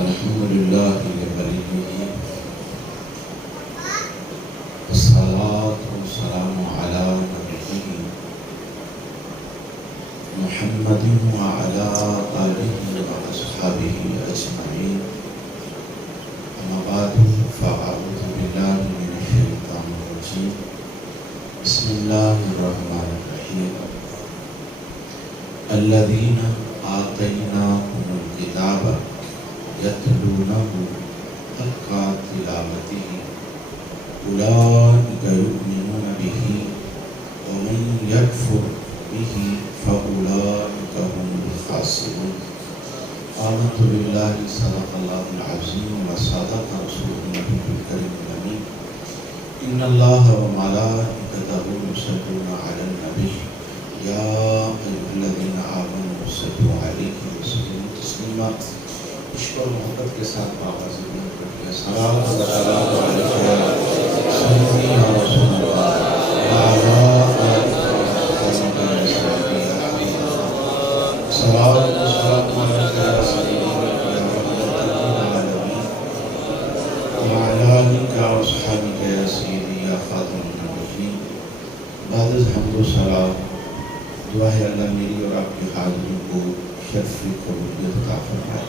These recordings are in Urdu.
الحمد لله لوليه والصلاة والسلام على نبيه محمد وعلى آله وأصحابه أجمعين. أما بعد فأعوذ بالله من الشيطان الرجيم. بسم الله الرحمن الرحيم. الذين آتيناهم الكتاب يتلونه حق تلاوته أولئك يؤمنون به ومن يكفر به فأولئك هم الخاسرون. آمنت بالله صدق الله العظيم وصدق رسوله النبي الكريم الأمين. إن الله وملائكته يصلون على النبي يا أيها الذين آمنوا صلوا عليه وسلموا تسليما. اشکر محبت کے ساتھ آواز بلند کریے. سلام سلام علیکم سیدی یا رسول اللہ وعلی آلہ سلام سلام علیکم یا سیدی یا رحمت للعالمین وعلی آلہ واصحابہ یا سیدی یا خاتم النبیین. بعد از حمد و سلام دعا ہے اللہ میری اور آپ کی حاضری کو شرفی قبولیت عطا فرمائے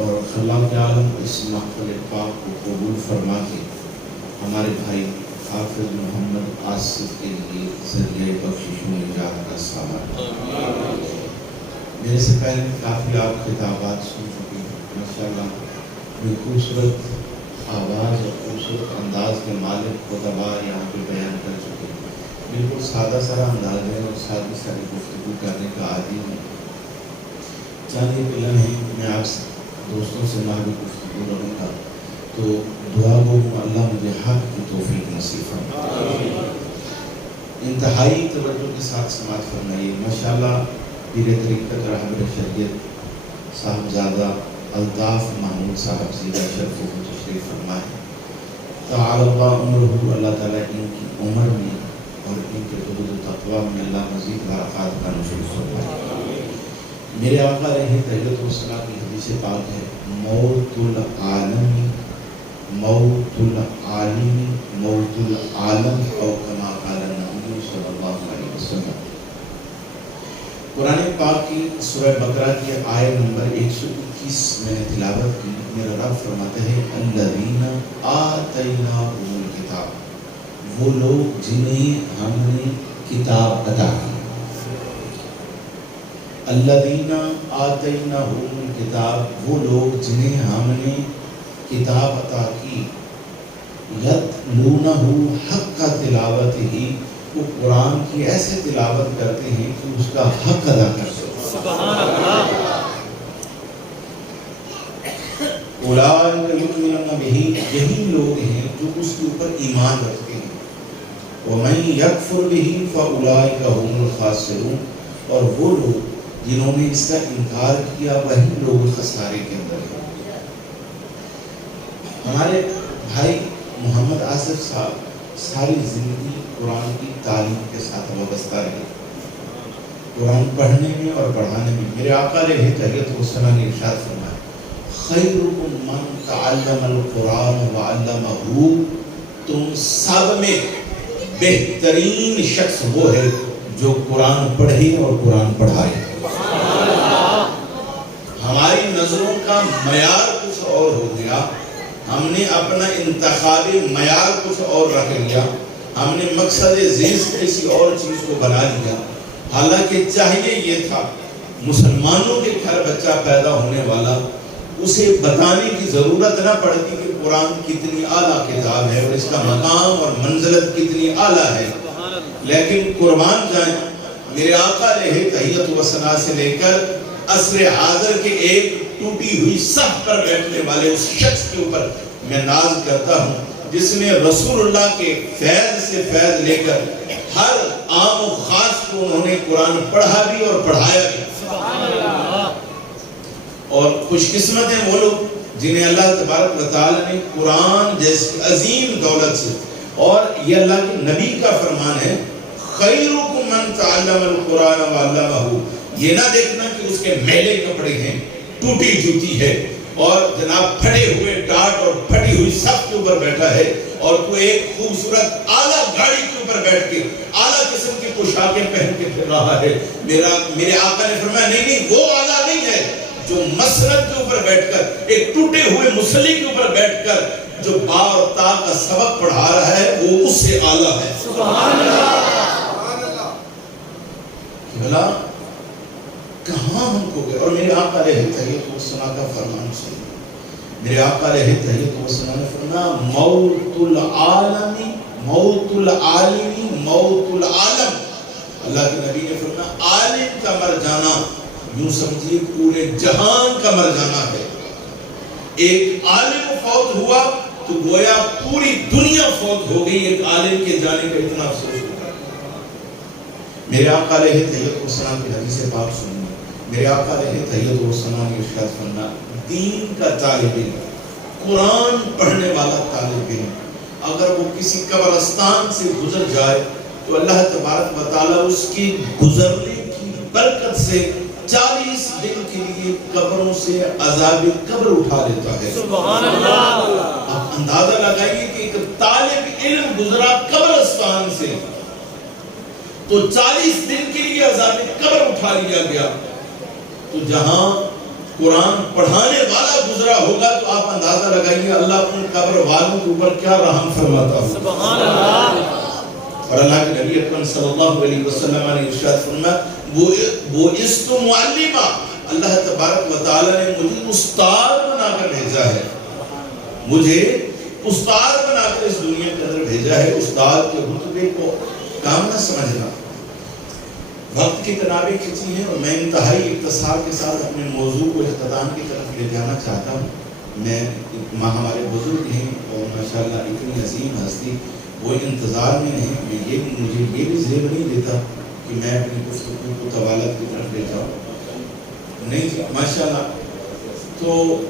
اور خلاق عالم اس محفل پاک کو قبول فرما کے ہمارے بھائی حافظ محمد آصف کے لیے ذریعہ بخشش و نجات کا سامان. میرے سے پہلے کافی آپ خطابات سن چکے ہیں. ماشاءاللہ بے خوبصورت آواز اور خوبصورت انداز کے مالک خطبہ یہاں پہ بیان کر چکے ہیں. بالکل سادہ سارا انداز ہے اور سادی ساری گفتگو کرنے کا عادی ہے. چاند ایک لمحے میں آپ دوستوں سے بھی گفتگو رہوں گا تو دعا گو اللہ مجھے حق کی توفیق نصیب فرمائے. انتہائی توجہ کے ساتھ سماعت فرمائیے. ماشاءاللہ پیر طریقت رہبر شریعت صاحبزادہ الطاف محمود صاحب زیدہ شرف و تشریف فرمائے. تعالی اللہ عمرہ. اللہ تعالیٰ ان کی عمر میں اور ان کے حدود و تقوی میں اللہ مزید برکات کا نزول فرمائے. میرے آقا علیہ تحیت والسلام کی حدیث پاک ہے موت العالم موت العالم موت العالم او کما قال النبی صلی اللہ علیہ وسلم. قرآن پاک کی سورہ بقرہ کی آیت نمبر 121 میں نے تلاوت کی. میرا رب فرماتا ہے الذین آتیناہم الکتاب، وہ لوگ جنہیں ہم نے کتاب عطا کی. الذین آتیناہم الکتاب، وہ لوگ جنہیں ہم نے کتاب عطا کی. یتلونہ حق تلاوتہ، وہ قرآن کی ایسے تلاوت کرتے ہیں کہ اس کا حق ادا کرتے ہیں. سبحان اللہ. اولئک یؤمنون بہ، یہی لوگ ہیں جو اس کے اوپر ایمان رکھتے ہیں. ومن یکفر بہ فاولئک هم الخاسرون، اور وہ لوگ جنہوں نے اس کا انکار کیا وہی لوگ خسارے کے اندر ہیں. ہمارے بھائی محمد آصف صاحب ساری زندگی قرآن کی تعلیم کے ساتھ وابستہ رہے، قرآن پڑھنے میں اور پڑھانے میں. میرے آقا علیہ تحیت والسلام نے ارشاد فرمایا خیرکم من تعلم القرآن وعلمہ، تم سب میں بہترین شخص وہ ہے جو قرآن پڑھے اور قرآن پڑھائے. ہماری نظروں کا معیار کچھ اور ہو گیا، ہم نے اپنا انتخابی معیار کچھ اور رکھ لیا، ہم نے مقصد زیست کسی اور چیز کو بنا لیا. حالانکہ چاہیے یہ تھا مسلمانوں کے گھر بچہ پیدا ہونے والا اسے بتانے کی ضرورت نہ پڑتی کہ قرآن کتنی اعلیٰ کتاب ہے اور اس کا مقام اور منزلت کتنی اعلیٰ ہے. لیکن قربان جائیں میرے آقا علیہ تحیت والثناء سے لے کر عصر حاضر کے ایک ٹوٹی ہوئی صف پر بیٹھنے والے اس شخص کے اوپر میں ناز کرتا ہوں جس نے رسول اللہ کے فیض سے فیض لے کر ہر عام و خاص کو انہوں نے قرآن پڑھا بھی اور پڑھایا بھی. اور خوش قسمت ہیں وہ لوگ جنہیں اللہ تبارک و تعالی نے قرآن جیسی عظیم دولت سے، اور یہ اللہ کے نبی کا فرمان ہے خیرکم من تعلم القرآن وعلمہ. یہ نہ دیکھنا کہ اس کے میلے کپڑے ہیں، ٹوٹی جوتی ہے، اور جناب پھٹے ہوئے ٹاٹ اور پھٹی ہوئی صف کے اوپر بیٹھا ہے، اور تو ایک خوبصورت اعلیٰ گاڑی کے اوپر بیٹھ کے اعلیٰ قسم کی پوشاکیں پہن کے پھر رہا ہے۔ میرے آقا نے فرمایا نہیں وہ اعلیٰ نہیں ہے جو مسند کے اوپر بیٹھ کر، ایک ٹوٹے ہوئے مصلی کے اوپر بیٹھ کر جو با اور تا کا سبق پڑھا رہا ہے، وہ اس سے اعلیٰ ہے۔ سبحان اللہ۔ بھلا کہاں ہم کو گئے؟ اور میرے آقا علیہ الصلوۃ والسلام کا فرمان سنیے۔ میرے آقا علیہ الصلوۃ والسلام نے فرمایا موت العالمی موت العالمی موت العالم۔ اللہ کے نبی نے فرمایا عالم کا مر جانا یوں سمجھیے پورے جہان کا مر جانا ہے۔ ایک عالم فوت ہوا تو گویا پوری دنیا فوت ہو گئی۔ ایک عالم کے جانے کا اتنا افسوس ہوتا ہے۔ میرے آقا علیہ الصلوۃ والسلام کی حدیث پاک سنیے۔ میرے آقا علیہ الصلوۃ والسلام نے ارشاد فرمایا دین کا طالب علم، قرآن پڑھنے والا طالب علم، اگر وہ کسی قبرستان سے گزر جائے تو اللہ تبارک و تعالیٰ اس کی گزرنے کی برکت سے 40 دن کے لیے قبروں سے عذاب قبر اٹھا لیتا ہے۔ سبحان اللہ۔ آپ اندازہ لگائیے کہ ایک طالب علم گزرا قبرستان سے تو 40 دن کے لیے عذاب قبر اٹھا لیا گیا، تو جہاں قرآن پڑھانے والا گزرا ہوگا تو آپ اندازہ لگائیے اللہ ان قبر والوں کے اوپر کیا رحم فرماتا ہوگا۔ سبحان اللہ۔ اور اللہ کے نبی اکرم صلی اللہ علیہ وسلم نے ارشاد فرمایا وہ است معلمہ، اللہ تبارک و تعالی نے مجھے استاد بنا کر بھیجا ہے، مجھے استاد بنا کر اس دنیا کے اندر بھیجا ہے۔ استاد کے رتبے کو کام نہ سمجھنا۔ وقت کی تنابیں کھچی ہیں اور میں انتہائی اختصار کے ساتھ اپنے موضوع کو اختتام کی طرف لے جانا چاہتا ہوں۔ میں ہمارے بزرگ ہیں اور ماشاءاللہ اتنی عظیم ہستی وہ انتظار میں ہیں، مجھے یہ بھی زیب نہیں دیتا کہ میں اپنی گفتگو کو طوالت کی طرف لے جاؤں، نہیں ماشاءاللہ۔ تو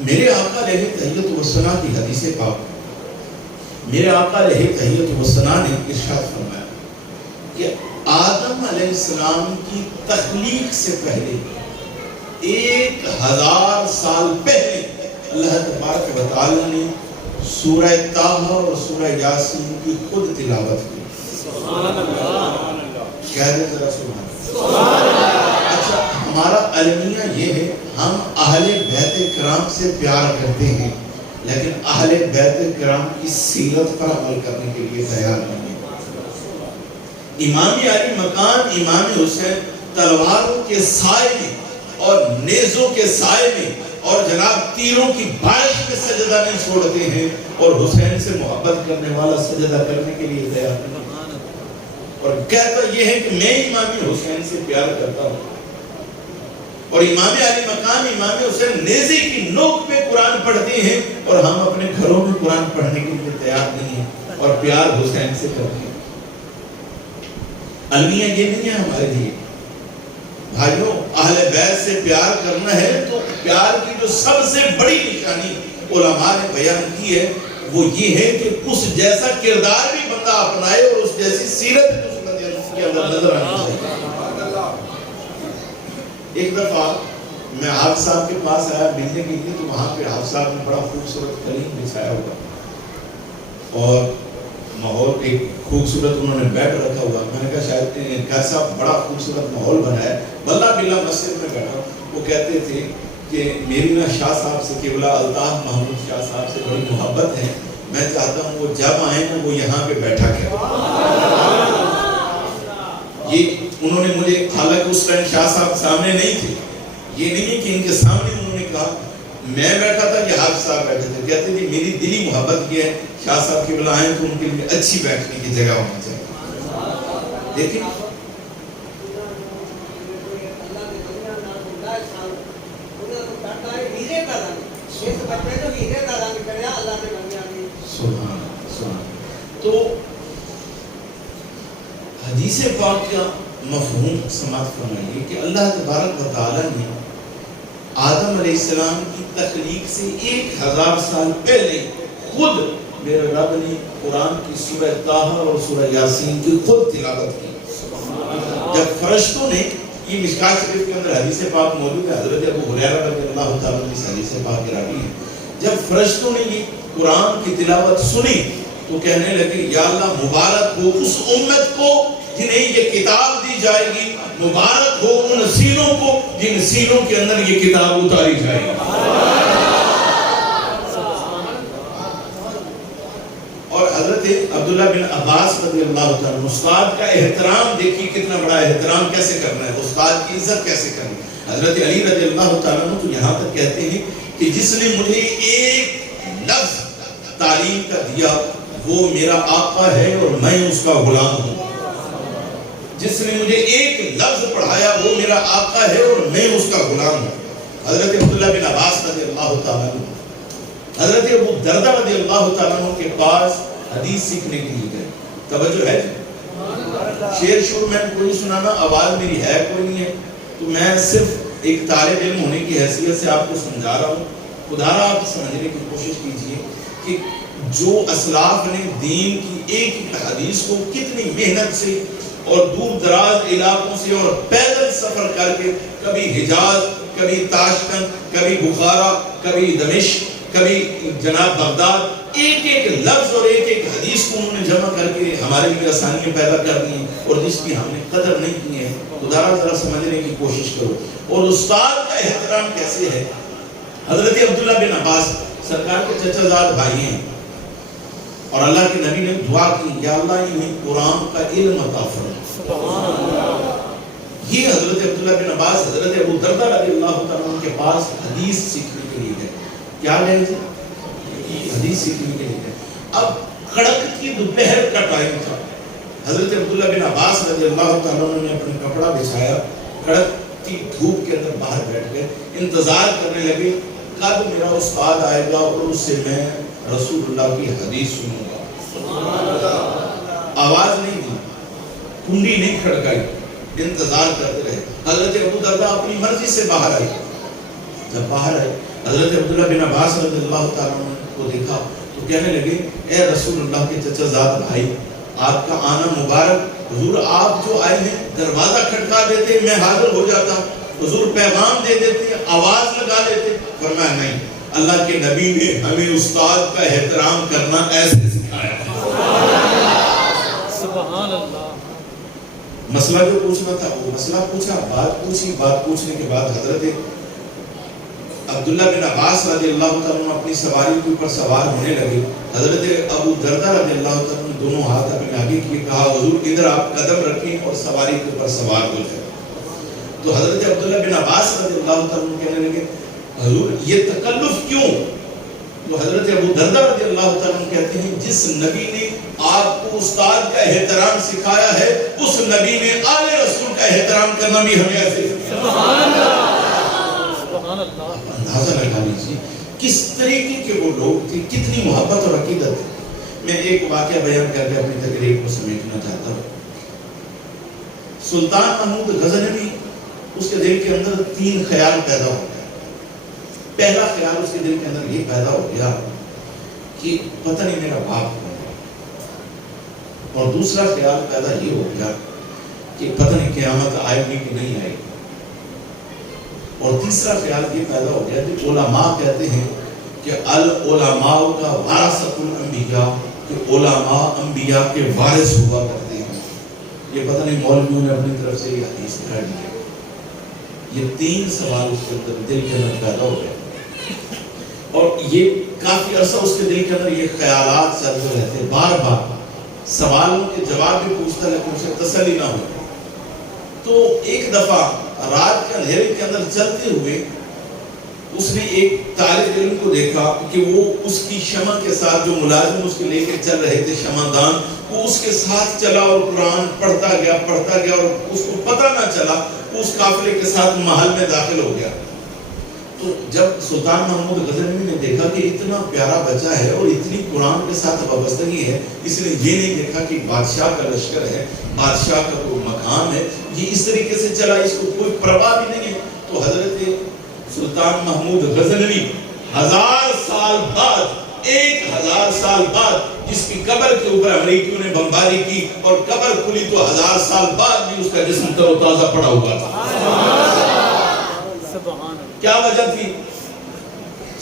میرے آقا علیہ الصلوۃ والسلام کی حدیث پاک، میرے آقا علیہ الصلوۃ والسلام نے ارشاد فرمایا کہ آدم علیہ السلام کی تخلیق سے پہلے 1000 سال پہلے اللہ تبارک و تعالی نے سورہ طٰہٰ اور سورہ یاسین کی خود تلاوت کی۔ سبحان اللہ۔ کہہ دیں ذرا سبحان اللہ۔ اچھا ہمارا المیہ یہ ہے ہم اہل بیت کرام سے پیار کرتے ہیں لیکن اہل بیت کرام کی سیرت پر عمل کرنے کے لیے تیار نہیں ہے۔ امام علی مکان امام حسین تلواروں کے سائے میں اور نیزوں کے سائے میں اور جناب تیروں کی بارش میں سجدہ نہیں چھوڑتے ہیں، اور حسین سے محبت کرنے والا سجدہ کرنے کے لیے تیار نہیں، اور کہتا یہ ہے کہ میں امام حسین سے پیار کرتا ہوں۔ اور امام علی مقام امام حسین نیزے کی نوک پہ قرآن پڑھتے ہیں اور ہم اپنے گھروں میں قرآن پڑھنے کے لیے تیار نہیں ہیں اور پیار حسین سے کرتے ہیں۔ المیہ یہ نہیں ہے ہمارے لیے بھائیوں، اہل بیت سے پیار کرنا ہے تو پیار کی جو سب سے بڑی نشانی علماء نے بیان کی ہے وہ یہ ہے کہ اس جیسا کردار بھی بندہ اپنائے اور اس جیسی سیرت بھی اس بندے کے اندر نظر آنی چاہیے۔ ایک دفعہ میں حافظ صاحب کے پاس آیا ملنے کے لیے تو وہاں پہ حافظ صاحب نے بڑا خوبصورت قلیم بچھایا ہوا اور ماحول ایک خوبصورت انہوں نے بیٹھ رکھا ہوا۔ میں نے کہا شاید گھر صاحب بڑا خوبصورت ماحول بنا ہے، واللہ باللہ مسجد میں بیٹھا۔ وہ کہتے تھے کہ میری نا شاہ صاحب سے قبلہ الطاف محمود شاہ صاحب سے بڑی محبت ہے، میں چاہتا ہوں وہ جب آئیں نا وہ یہاں پہ بیٹھا کریں۔ یہ انہوں نے مجھے، حالانکہ اس ٹائم شاہ صاحب سامنے نہیں تھے، یہ نہیں ہے کہ ان کے سامنے انہوں نے کہا، میں بیٹھا تھا کہ حافظ صاحب بیٹھے تھے، کہتے تھے میری دلی محبت یہ ہے شاہ صاحب قبلہ آئیں تو ان کے لیے اچھی بیٹھنے کی جگہ ہونی چاہیے۔ لیکن تو حدیث پاک کا مفہوم سماعت فرمائیے کہ اللہ تبارک و تعالی نے آدم علیہ السلام کی تخلیق سے 1000 سال پہلے خود میرے رب نے قرآن کی سورہ طٰہٰ اور سورہ یاسین کی خود تلاوت کی۔ جب فرشتوں نے یہ مشکات شریف کے اندر حدیث پاک موجود ہے، حضرت ابو ہریرہ رضی اللہ تعالیٰ عنہ اس حدیث پاک کے راوی ہیں. جب فرشتوں نے یہ قرآن کی تلاوت سنی تو کہنے لگے یا اللہ مبارک ہو اس امت کو جنہیں یہ کتاب دی جائے گی، مبارک ہو ان سینوں کو جن سینوں کے اندر یہ کتاب اتاری جائے گی. اور حضرت عبداللہ بن عباس رضی اللہ تعالیٰ استاد کا احترام دیکھیے کتنا بڑا احترام کیسے کرنا ہے، استاد کی عزت کیسے کرنی ہے. حضرت علی رضی اللہ تعالیٰ تو یہاں تک کہتے ہیں کہ جس نے مجھے ایک لفظ تعلیم کا دیا وہ میرا آقا ہے اور میں اس کا غلام ہوں. جس نے مجھے ایک لفظ پڑھایا وہ میرا آقا ہے اور میں اس کا غلام ہوں. حضرت عبداللہ بن عباس رضی اللہ تعالیٰ عنہ حضرت ابو دردہ رضی اللہ تعالیٰ عنہ کے پاس حدیث سیکھنے کے لیے گئے. توجہ ہے جی، شعر شروع میں کوئی سنانا، آواز میری ہے کوئی نہیں ہے، تو میں صرف ایک طالب علم ہونے کی حیثیت سے آپ کو سمجھا رہا ہوں. خدا را آپ سمجھنے کی کوشش کیجئے کہ جو اسلاف نے دین کی ایک ایک حدیث کو کتنی محنت سے اور دور دراز علاقوں سے اور پیدل سفر کر کے کبھی حجاز، کبھی تاشکند، کبھی بخارا، کبھی دمشق، کبھی جناب بغداد، ایک ایک لفظ اور ایک ایک حدیث کو انہوں نے جمع کر کے ہمارے لیے آسانیاں پیدا کر دی ہیں اور جس کی ہم نے قدر نہیں کی ہے. خدا را ذرا سمجھنے کی کوشش کرو. اور استاد کا احترام کیسے ہے. حضرت عبداللہ بن عباس سرکار کے چچا زاد بھائی ہیں اور اللہ کے نبی نے دعا کی یا اللہ انہیں قرآن کا علم عطا فرما. یہ حضرت عبداللہ بن عباس حضرت ابو دردہ رضی اللہ تعالیٰ عنہ کے پاس حدیث سیکھنے کے لیے گئے. کیا گئے تھے؟ حدیث سیکھنے کے لیے گئے. اب کڑکتی دوپہر کا ٹائم تھا. حضرت عبداللہ بن عباس رضی اللہ تعالیٰ عنہ نے اپنا کپڑا بچھایا، کڑکتی دھوپ کے اندر باہر بیٹھ گئے، انتظار کرنے لگے کب میرا استاد آئے گا اور اس سے میں رسول اللہ کی حدیث سنوں گا. آواز نہیں دی، کنڈی نہیں کھڑکائی، انتظار کرتے رہے. حضرت ابو دردہ اپنی مرضی سے باہر آئے. جب باہر آئے حضرت عبداللہ بن عباس رضی اللہ تعالیٰ عنہ کو دیکھا تو کہنے لگے اے رسول اللہ کے چچا زاد بھائی، آپ کا آنا مبارک. حضور آپ جو آئے ہیں دروازہ کھٹکا دیتے میں حاضر ہو جاتا، حضور پیغام دے دیتے آواز لگا دیتے. فرمایا نہیں، اللہ کے نبی نے ہمیں استاد کا احترام کرنا ایسے سکھایا. سبحان اللہ. مسئلہ جو پوچھنا تھا وہ مسئلہ پوچھا، بات پوچھی. بات پوچھنے کے بعد حضرت عبداللہ بن عباس رضی اللہ تعالیٰ اپنی سواری کے اوپر سوار ہونے لگے. حضرت ابو دردہ رضی اللہ تعالیٰ نے دونوں ہاتھ اپنے آگے کیے، کہا حضور ادھر آپ قدم رکھیں اور سواری کے اوپر سوار ہو جائیں. تو حضرت عبداللہ بن عباس رضی اللہ تعالیٰ کہنے لگے حضور یہ تکلف کیوں؟ تو حضرت ابو دردہ رضی اللہ تعالیٰ کہتے ہیں جس نبی نے آپ کو استاد کا احترام سکھایا ہے اس نبی نے آل رسول کا احترام کرنا بھی ہمیں ایسے سکھایا. اندازہ لگا لیجیے کس طریقے کے وہ لوگ تھے، کتنی محبت اور عقیدت تھی. میں ایک واقعہ بیان کر کے اپنی تقریر کو سمیٹنا چاہتا ہوں. سلطان محمود غزنوی اس کے دل کے اندر 3 خیال پیدا ہو گیا. پہلا خیال اس کے دل کے اندر یہ پیدا ہو گیا کہ پتہ نہیں میرا باپ کون ہے. اور دوسرا خیال پیدا یہ ہو گیا کہ پتہ نہیں قیامت آئے گی کہ نہیں آئے گی. اور تیسرا خیال یہ پیدا ہو گیا کہ علماء کہتے ہیں کہ العلماء کا وارثۃ الانبیاء، کہ علماء انبیاء کے وارث ہوا کرتے ہیں. یہ پتہ نہیں مولویوں نے اپنی طرف سے یہ حدیث کہا دی. یہ 3 سوال اس کے دل کے اندر پیدا ہو گئے اور یہ کافی عرصہ اس کے دل کے اندر یہ خیالات چلتے رہتے. بار بار سوالوں کے جواب بھی پوچھتا لیکن اسے تسلی نہ ہوئی. تو ایک دفعہ رات کے اندھیرے کے اندر چلتے ہوئے اس نے ایک طالب علم کو دیکھا کہ وہ اس کی شمع کے ساتھ، جو ملازم اس کے لے کے چل رہے تھے شمع دان، وہ اس کے ساتھ چلا اور قرآن پڑھتا گیا اور اس کو پتہ نہ چلا اس قافلے کے ساتھ محل میں داخل ہو گیا. تو جب سلطان محمود غزنوی نے دیکھا کہ اتنا پیارا بچہ ہے اور اتنی قرآن کے ساتھ وابستگی ہے، اس نے یہ نہیں دیکھا کہ بادشاہ کا لشکر ہے، بادشاہ کا کوئی مقام ہے، یہ اس طریقے سے چلا، اس کو کوئی پرواہ بھی نہیں ہے. تو حضرت سلطان محمود غزنوی 1000 سال بعد، 1000 سال بعد جس کی قبر کے اوپر امریکیوں نے بمباری کی اور قبر کھلی تو 1000 سال بعد بھی اس کا جسم تر و تازہ پڑا ہوا تھا. کیا وجہ تھی؟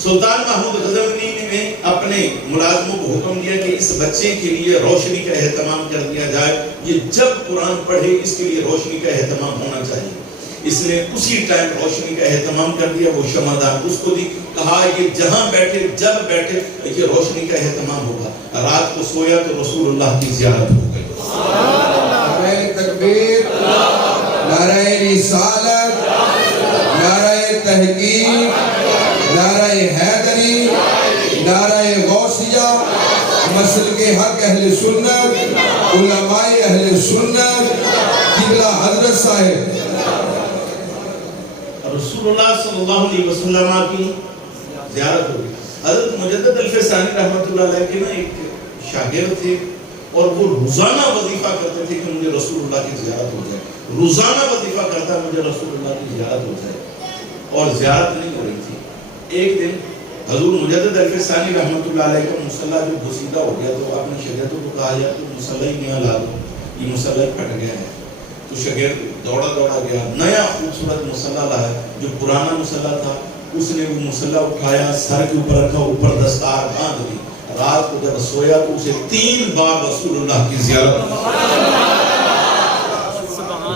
سلطان محمود غزنوی نے اپنے ملازموں کو حکم دیا کہ اس بچے کے لیے روشنی کا اہتمام کر دیا جائے، یہ جب قرآن پڑھے اس کے لیے روشنی کا اہتمام ہونا چاہیے۔ اس نے اسی ٹائم روشنی کا اہتمام کر دیا، وہ شمعدان اس کو دی، کہا یہ جہاں بیٹھے جب بیٹھے یہ روشنی کا اہتمام ہوگا۔ رات کو سویا تو رسول اللہ کی زیارت ہو گئی۔ نعرہ تکبیر، نعرہ رسالت، نعرہ تحقیق، نعرہ حیدری، نعرہ غوثیہ، مسلک حق اہل سنت، علماء اہل سنت، قبلہ حضرت صاحب۔ رسول اللہ صلی اللہ علیہ وسلم کی زیارت ہوگی۔ حضرت مجدد الفسانی رحمۃ اللہ علیہ کے ایک شاگرد تھے اور وہ روزانہ وظیفہ کرتے تھے کہ مجھے رسول اللہ کی زیارت ہو جائے، روزانہ وظیفہ کرتا مجھے رسول اللہ کی زیارت ہو جائے، اور زیارت نہیں ہو رہی تھی۔ ایک دن حضور مجدد الفسانی رحمۃ اللہ علیہ کا مصلی جو گسیدہ ہو گیا تو اپنے شاگردوں کو کہا یا تو مصلی نیا لا دو، یہ مصلی پھٹ گیا ہے۔ تو شاگرد دوڑا گیا، نیا خوبصورت مصلی لایا، جو پرانا مصلی تھا اس نے وہ مصلی اٹھایا، سر کے اوپر رکھا، اوپر دستار باندھ دی۔ رات کو جب سویا تو اسے 3 بار رسول اللہ کی زیارت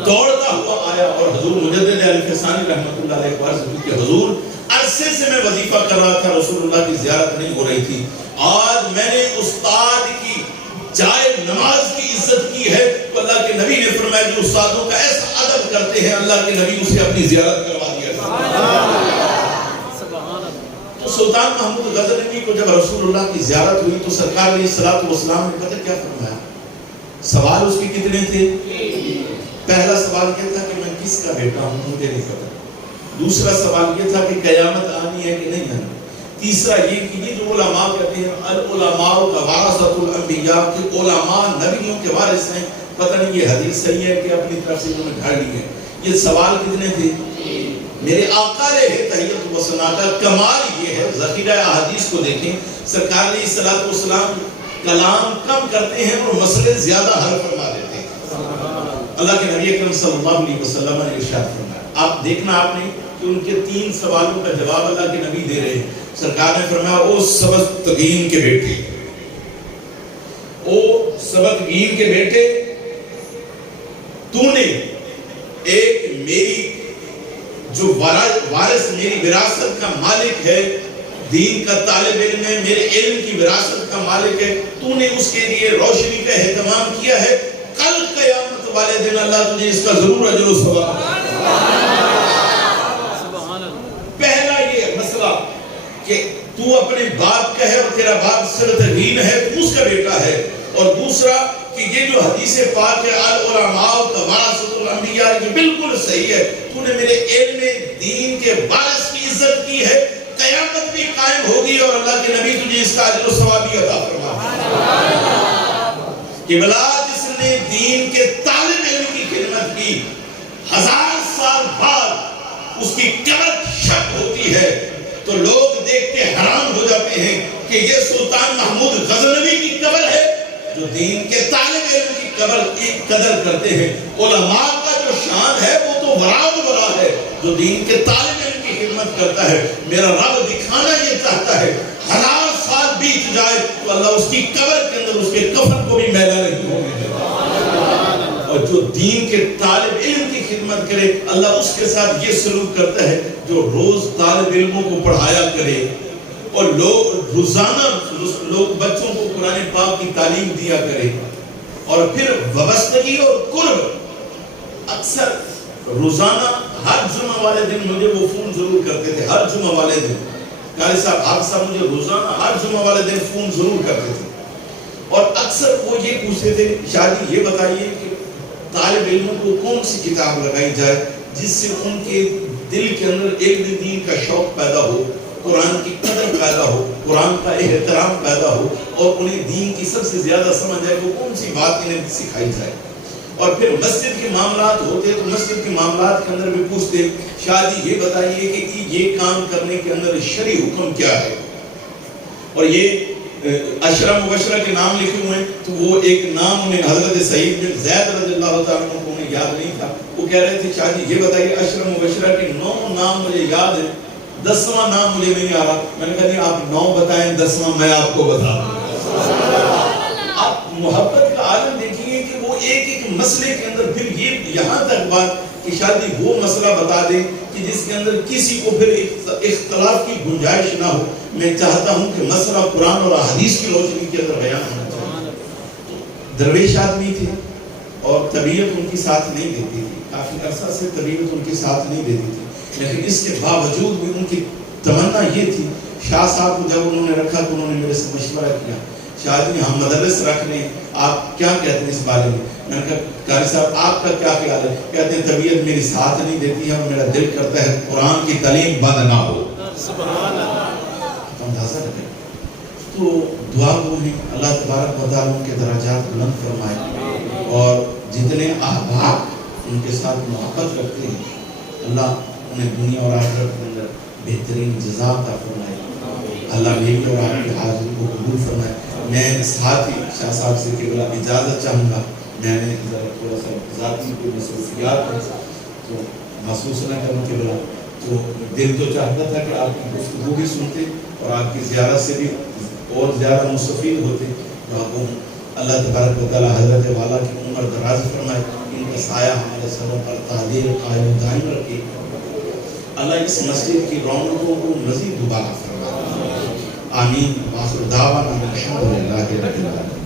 دوڑتا ہوا آیا، اور حضور مجدد الفسانی رحمۃ اللہ علیہ کو عرض کی کہ حضور عرصے سے میں وظیفہ کر رہا تھا، رسول اللہ کی زیارت نہیں ہو رہی تھی، آج میں نے استاد کی جائے نماز کی عزت کی ہے۔ تو اللہ کے نبی نے فرمایا جو استادوں کا ایسا ادب کرتے ہیں اللہ کے نبی اسے اپنی زیارت کروا دیا۔ تو سلطان محمود غزنوی کو جب رسول اللہ کی زیارت ہوئی تو سرکار علیہ الصلوۃ والسلام نے پتہ کیا فرمایا؟ سوال اس کے کتنے تھے؟ پہلا سوال یہ تھا کہ میں کس کا بیٹا ہوں، مجھے نہیں پتا۔ دوسرا سوال یہ تھا کہ قیامت آنی ہے کہ نہیں آنی۔ تیسرا یہ کہ یہ جو علماء کہتے ہیں العلماء ورثۃ الانبیاء، کہ علماء نبیوں کے وارث ہیں، پتہ نہیں یہ حدیث صحیح ہے کہ اپنی طرف سے انہوں نے گھڑ لی ہے۔ یہ سوال کتنے تھے؟ میرے آقا علیہ تحیت و ثنا کا کمال یہ ہے، ذخیرہ احادیث کو دیکھیں، سرکار علیہ الصلوۃ والسلام کلام کم کرتے ہیں اور مسئلے زیادہ حل فرما دیتے ہیں۔ اللہ کے نبی اکرم صلی اللہ علیہ وسلم نے ارشاد فرمایا، آپ دیکھنا آپ نے کہ ان کے 3 سوالوں کا جواب اللہ کے نبی دے رہے ہیں۔ سرکار نے فرمایا او سبکتگین کے بیٹے، او سبکتگین کے بیٹے، تو نے ایک میری جو وارث میری وراثت کا مالک ہے، دین کا طالب علم ہے، میرے علم کی وراثت کا مالک ہے، تو نے اس کے لیے روشنی کا اہتمام کیا ہے، کل قیامت والے دن اللہ تجھے اس کا ضرور اجر و ثواب۔ پہلا یہ مسئلہ کہ تو اپنے باپ کا ہے اور تیرا باپ سبکتگین ہے، تو اس کا بیٹا ہے، اور دوسرا کہ یہ جو حدیث پاک ہے العلماء ورثۃ الانبیاء، یہ بالکل صحیح ہے، تو نے میرے علم دین کے وارث کی عزت کی ہے، قیامت بھی قائم ہوگی اور اللہ کے نبی تجھے اس کا اجر و ثواب بھی عطا فرمائے۔ کہ بلا جس نے دین کے طالب علم کی خدمت کی، 1000 سال بعد اس کی قبر شک ہوتی ہے تو لوگ دیکھ کے حیران ہو جاتے ہیں کہ یہ سلطان محمود غزنوی کی قبر ہے جو دین کے طالب علم کی قبر کی قدر کرتے ہیں۔ علماء کا جو شان ہے وہ تو ورا ہے، جو دین کے طالب علم کی خدمت کرتا ہے۔ میرا رب دکھانا یہ چاہتا ہے 1000 سال بیت جائے تو اللہ اس کی قبر کے اندر اس کے کفن کو بھی میلا نہیں ہونے دیتا، اور جو دین کے طالب علم کی خدمت کرے اللہ اس کے ساتھ یہ سلوک کرتا ہے جو روز طالب علموں کو پڑھایا کرے اور لوگ روزانہ لوگ بچوں کو قرآن پاک کی تعلیم دیا کرے، اور پھر وابستگی اور قرب۔ اکثر روزانہ ہر جمعہ والے دن مجھے وہ فون ضرور کرتے تھے، ہر جمعہ والے دن قاری صاحب آپ صاحب مجھے روزانہ ہر جمعہ والے دن فون ضرور کرتے تھے، اور اکثر وہ یہ پوچھتے تھے شاہد یہ بتائیے کہ طالب علموں کو کون سی کتاب لگائی جائے جس سے ان کے دل کے اندر علم دین کا شوق پیدا ہو، قرآن کی قدر پیدا ہو، قرآن کا احترام پیدا ہو، اور انہیں دین کی سب سے زیادہ سمجھ آئے وہ کون سی بات انہیں سکھائی جائے۔ اور پھر مسجد کے معاملات ہوتے تو مسجد کے معاملات کے اندر بھی پوچھتے شاہ جی یہ بتائیے کہ یہ کام کرنے کے اندر شرعی حکم کیا ہے، اور یہ عشرہ مبشرہ کے نام لکھے ہوئے ہیں، تو وہ ایک نام انہیں حضرت سعید بن زید رضی اللہ تعالیٰ عنہ کو انہیں یاد نہیں تھا. وہ کہہ رہے تھے شاہ جی یہ بتائیے عشرہ مبشرہ کے 9 نام مجھے یاد ہے، 10واں نام مجھے نہیں آ رہا. میں نے کہا نہیں آپ 9 بتائیں، 10واں میں آپ کو بتا دوں. آپ محبت کا عالم دیکھیے کہ وہ ایک ایک مسئلے کے اندر پھر یہ یہاں تک بات کہ شاید وہ مسئلہ بتا دیں کہ جس کے اندر کسی کو پھر اختلاف کی گنجائش نہ ہو. میں چاہتا ہوں کہ مسئلہ قرآن اور حدیث کی روشنی کے اندر بیان ہونا چاہیے. درویش آدمی تھے اور طبیعت ان کی ساتھ نہیں دیتی تھی، کافی عرصہ سے طبیعت ان کی ساتھ نہیں دیتی تھی، لیکن اس کے باوجود بھی ان کی تمنا یہ تھی. شاہ صاحب کو جب انہوں نے رکھا تو انہوں نے میرے سے مشورہ کیا، شاہ جی ہم مدرس رکھ لیں، آپ کیا کہتے ہیں اس بارے میں؟ میں نے کہا قاری صاحب آپ کا کیا خیال ہے؟ کہتے ہیں طبیعت میری ساتھ نہیں دیتی ہے اور میرا دل کرتا ہے قرآن کی تعلیم بند نہ ہو. سبحان اللہ. اندازہ رکھیں. تو دعا گو ہیں اللہ تبارک و تعالیٰ ان کے درجات بلند فرمائے، اور جتنے احباب ان کے ساتھ محبت رکھتے ہیں اللہ انہیں دنیا اور آخرت کے اندر بہترین جزا عطا فرمائے. اللہ میری اور آپ کی حاضری کو قبول فرمائے. میں ساتھ ہی شاہ صاحب سے قبلہ اجازت چاہوں گا. میں نے ذرا تھوڑا سا ذاتی کوئی مصروفیات ہیں تو محسوس نہ کروں قبلہ، تو دل تو چاہتا تھا کہ آپ کی گفتگو بھی سنتے اور آپ کی زیارت سے بھی اور زیادہ مستفید ہوتے. اللہ تبارک و تعالیٰ حضرت والا کی عمر دراز فرمائے، ان کا سایہ ہمارے سروں پر تعدیر قائم دائم رکھے. اللہ اس مسجد کی رونقوں کو مزید دوبارہ فرمائے. آمین. وآخر دعوانا الحمدللہ رب العالمین.